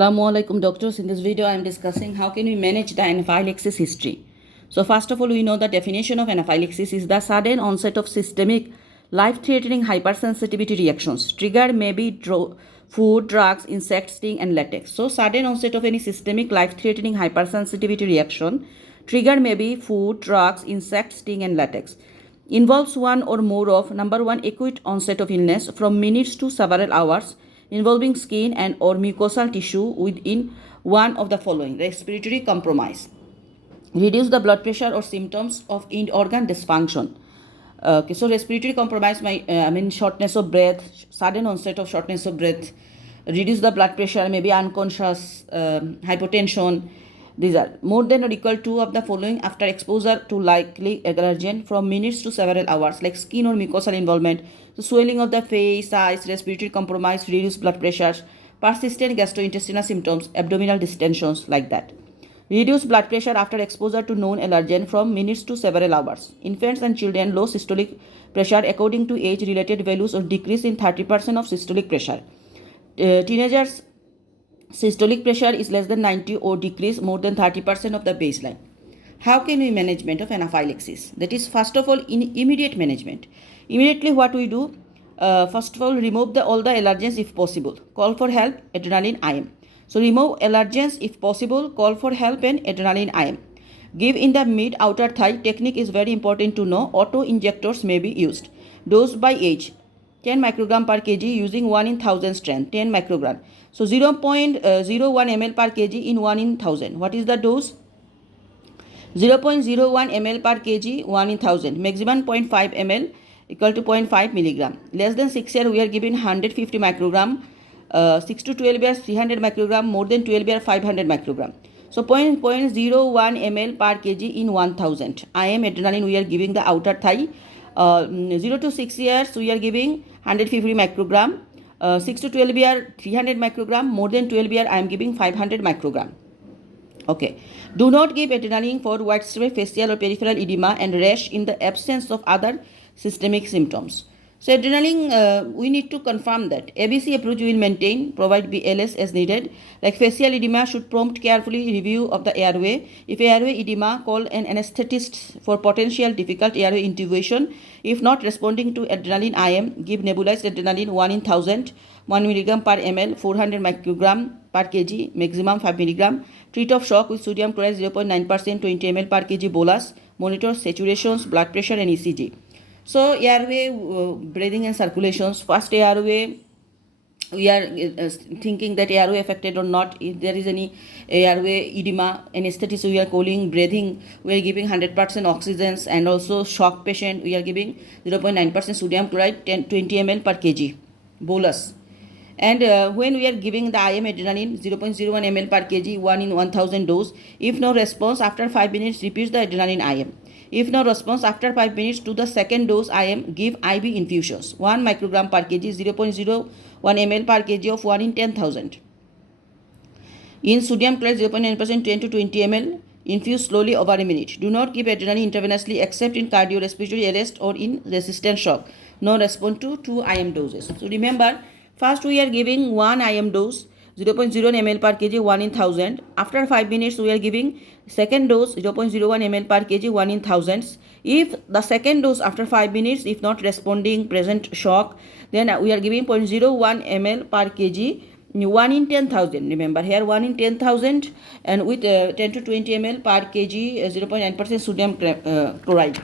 Assalamualaikum doctors. In this video, I am discussing how can we manage the anaphylaxis history. So first of all, we know the definition of anaphylaxis is the sudden onset of systemic life-threatening hypersensitivity reactions. Trigger may be food, drugs, insect sting, and latex. So sudden onset of any systemic life-threatening hypersensitivity reaction. Trigger may be food, drugs, insect sting, and latex. Involves one or more of number one acute onset of illness from minutes to several hours involving skin and or mucosal tissue within one of the following: respiratory compromise, reduce the blood pressure or symptoms of end organ dysfunction. Okay, so respiratory compromise might mean shortness of breath, sudden onset of shortness of breath, reduce the blood pressure, maybe unconscious, hypotension. These are more than or equal to of the following after exposure to likely allergen from minutes to several hours, like skin or mucosal involvement, so swelling of the face, eyes, respiratory compromise, reduced blood pressure, persistent gastrointestinal symptoms, abdominal distensions, like that. Reduced blood pressure after exposure to known allergen from minutes to several hours. Infants and children, low systolic pressure according to age-related values or decrease in 30% of systolic pressure. Teenagers, systolic pressure is less than 90 or decrease more than 30% of the baseline. How can we management of anaphylaxis? That is, first of all, in immediate management. Immediately what we do, first of all, remove all the allergens if possible. Call for help, adrenaline IM. So remove allergens if possible, call for help and adrenaline IM. Give in the mid outer thigh. Technique is very important to know. Auto injectors may be used. Dose by age. 10 microgram per kg using 1 in 1000 strength, 10 microgram. So 0.01 ml per kg in 1 in 1000. What is the dose? 0.01 ml per kg 1 in 1000. Maximum 0.5 ml equal to 0.5 milligram. Less than 6 year we are giving 150 microgram. 6 to 12 years 300 microgram. More than 12 year 500 microgram. So 0.01 ml per kg in 1000. IM adrenaline we are giving the outer thigh. 0 to 6 years we are giving 150 microgram. 6 to 12 year 300 microgram. More than 12 year I am giving 500 microgram. Okay. Do not give adrenaline for widespread facial or peripheral edema and rash in the absence of other systemic symptoms. So adrenaline, we need to confirm that. ABC approach will maintain, provide BLS as needed. Like facial edema should prompt carefully review of the airway. If airway edema, call an anesthetist for potential difficult airway intubation. If not responding to adrenaline IM, give nebulized adrenaline 1 in 1000, 1 milligram per ml, 400 microgram per kg, maximum 5 milligram. Treat of shock with sodium chloride 0.9%, 20 ml per kg bolus. Monitor saturations, blood pressure and ECG. So airway, breathing and circulations. First airway, we are thinking that airway affected or not. If there is any airway edema, anesthetist we are calling. Breathing we are giving 100% oxygen, and also shock patient we are giving 0.9% sodium chloride 20 ml per kg bolus. And when we are giving the IM adrenaline 0.01 ml per kg 1 in 1000 dose, if no response after 5 minutes, repeat the adrenaline IM. If no response after 5 minutes to the second dose IM, give IV infusions 1 microgram per kg 0.01 ml per kg of 1 in 10,000. In sodium chloride 0.9% 10 to 20 ml, infuse slowly over a minute. Do not give adrenaline intravenously except in cardiorespiratory arrest or in resistant shock. No response to 2 IM doses. So remember, first we are giving 1 IM dose 0.01 ml per kg 1 in 1000. After 5 minutes we are giving second dose 0.01 ml per kg 1 in thousands. If the second dose after 5 minutes, if not responding, present shock, then we are giving 0.01 ml per kg 1 in 10,000. Remember here 1 in 10,000 and with 10 to 20 ml per kg 0.9% sodium chloride.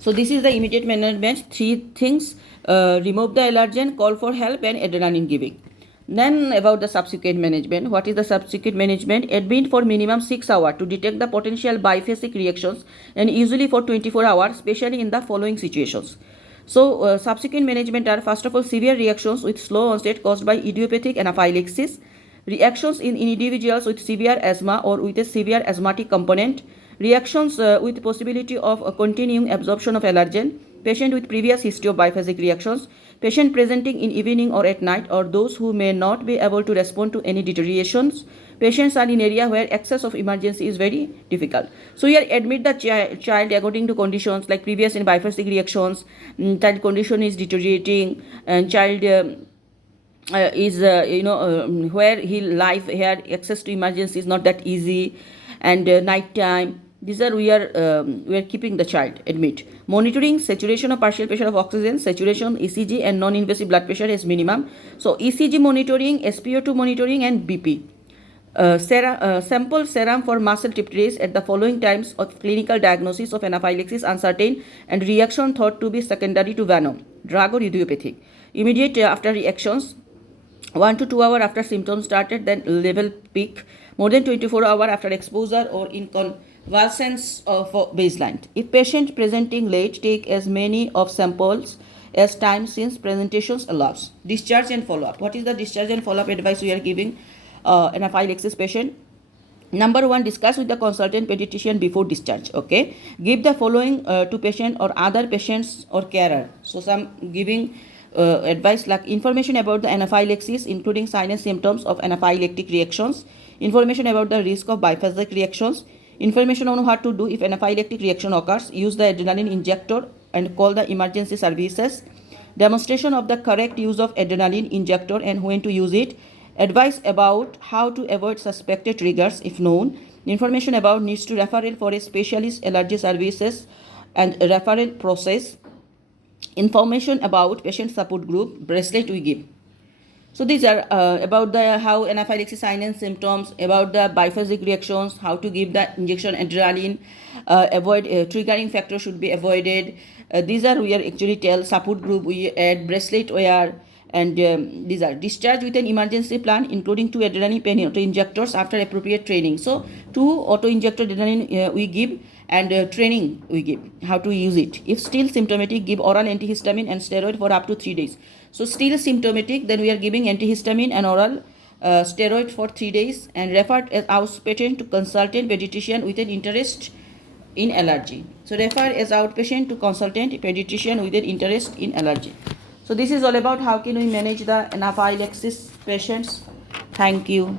So this is the immediate management. 3 things: remove the allergen, call for help, and adrenaline giving. Then about the subsequent management. What is the subsequent management? Admit for minimum 6 hours to detect the potential biphasic reactions, and usually for 24 hours, especially in the following situations. So subsequent management are, first of all, severe reactions with slow onset caused by idiopathic anaphylaxis, reactions in individuals with severe asthma or with a severe asthmatic component, reactions with possibility of continuing absorption of allergen, patient with previous history of biphasic reactions, patient presenting in evening or at night, or those who may not be able to respond to any deteriorations. Patients are in area where access of emergency is very difficult. So here admit the child according to conditions like previous and biphasic reactions, child condition is deteriorating, and child is where he life here access to emergency is not that easy, and night time. These are we are keeping the child admit. Monitoring saturation or partial pressure of oxygen, saturation, ECG, and non-invasive blood pressure is minimum. So ECG monitoring, SpO2 monitoring, and BP. Sample serum for muscle tryptase at the following times of clinical diagnosis of anaphylaxis uncertain, and reaction thought to be secondary to venom, drug or idiopathic. Immediate after reactions, 1 to 2 hours after symptoms started, then level peak, more than 24 hours after exposure or in convalescence of baseline. If patient presenting late, take as many of samples as time since presentations allows. Discharge and follow-up. What is the discharge and follow-up advice we are giving anaphylaxis patient? Number 1, discuss with the consultant pediatrician before discharge. Okay, give the following to patient or other patients or carer. So some giving advice like information about the anaphylaxis, including signs and symptoms of anaphylactic reactions, information about the risk of biphasic reactions, information on what to do if anaphylactic reaction occurs, use the adrenaline injector and call the emergency services, demonstration of the correct use of adrenaline injector and when to use it, advice about how to avoid suspected triggers if known, information about needs to referral for a specialist allergy services and referral process, information about patient support group, bracelet we give. So these are about the how anaphylaxis signs and symptoms, about the biphasic reactions, how to give the injection adrenaline, avoid triggering factor should be avoided. These are we are actually tell support group we add, bracelet we are, and these are discharge with an emergency plan including 2 adrenaline pen auto injectors after appropriate training. So 2 auto injector adrenaline we give, and training we give how to use it. If still symptomatic, give oral antihistamine and steroid for up to 3 days. So still symptomatic, then we are giving antihistamine and oral steroid for 3 days, and refer as outpatient to consultant pediatrician with an interest in allergy. So refer as outpatient to consultant pediatrician with an interest in allergy. So this is all about how can we manage the anaphylaxis patients. Thank you.